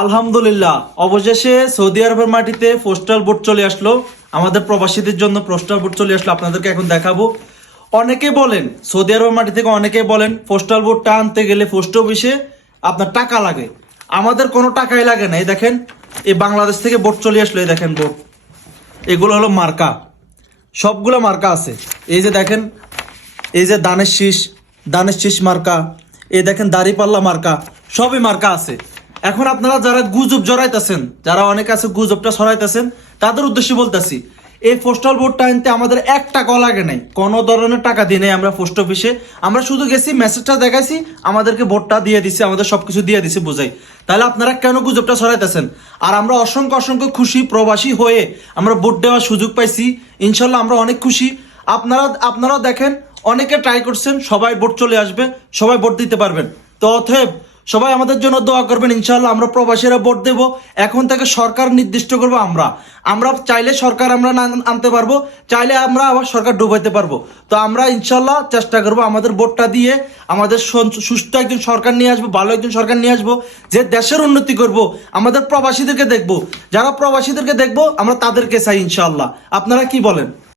আলহামদুলিল্লাহ, অবশেষে সৌদি আরবের মাটিতে পোস্টাল ভোট চলে আসলো। আমাদের প্রবাসীদের জন্য পোস্টাল ভোট চলে আসলো, আপনাদেরকে এখন দেখাবো। অনেকে বলেন সৌদি আরবের মাটি থেকে অনেকে বলেন পোস্টাল ভোটটা আনতে গেলে পোস্ট অফিসে আপনার টাকা লাগে। আমাদের কোনো টাকাই লাগে না। এই দেখেন, এই বাংলাদেশ থেকে ভোট চলে আসলো। এই দেখেন ভোট, এগুলো হলো মার্কা, সবগুলো মার্কা আছে। এই যে দেখেন, এই যে দানের শীষ মার্কা, এই দেখেন দাড়িপাল্লা মার্কা, সবই মার্কা আছে। এখন আপনারা যারা গুজব জড়াইতেছেন, যারা অনেক আছে গুজবটা ছড়াইতেছেন, তাদের উদ্দেশ্যে বলতেছি, এই পোস্টাল ভোটটা আনতে আমাদের 1 টাকাও লাগে নাই, কোনো ধরনের টাকা দিয়ে নেই আমরা পোস্ট অফিসে। আমরা শুধু গেছি, মেসেজটা দেখাইছি, আমাদেরকে ভোটটা দিয়ে দিছে, আমাদের সবকিছু দিয়ে দিছে, বুঝাই। তাহলে আপনারা কেন গুজবটা ছড়াইতেছেন? আর আমরা অসংখ্য অসংখ্য খুশি, প্রবাসী হয়ে আমরা ভোট দেওয়ার সুযোগ পাইছি। ইনশাল্লাহ আমরা অনেক খুশি। আপনারাও দেখেন, অনেকে ট্রাই করছেন, সবাই ভোট চলে আসবে, সবাই ভোট দিতে পারবেন। তো অতএব সবাই আমাদের জন্য দোয়া করবেন। ইনশাআল্লাহ আমরা প্রবাসীরা ভোট দেব। এখন থেকে সরকার নির্দিষ্ট করবো আমরা চাইলে সরকার আমরা না আনতে পারবো, চাইলে আমরা আবার সরকার ডুবাইতে পারবো। তো আমরা ইনশাআল্লাহ চেষ্টা করবো আমাদের ভোটটা দিয়ে আমাদের সুস্থ একজন সরকার নিয়ে আসবো, ভালো একজন সরকার নিয়ে আসবো, যে দেশের উন্নতি করব। আমাদের প্রবাসীদেরকে দেখবো, যারা প্রবাসীদেরকে দেখবো আমরা তাদেরকে চাই ইনশাআল্লাহ। আপনারা কি বলেন?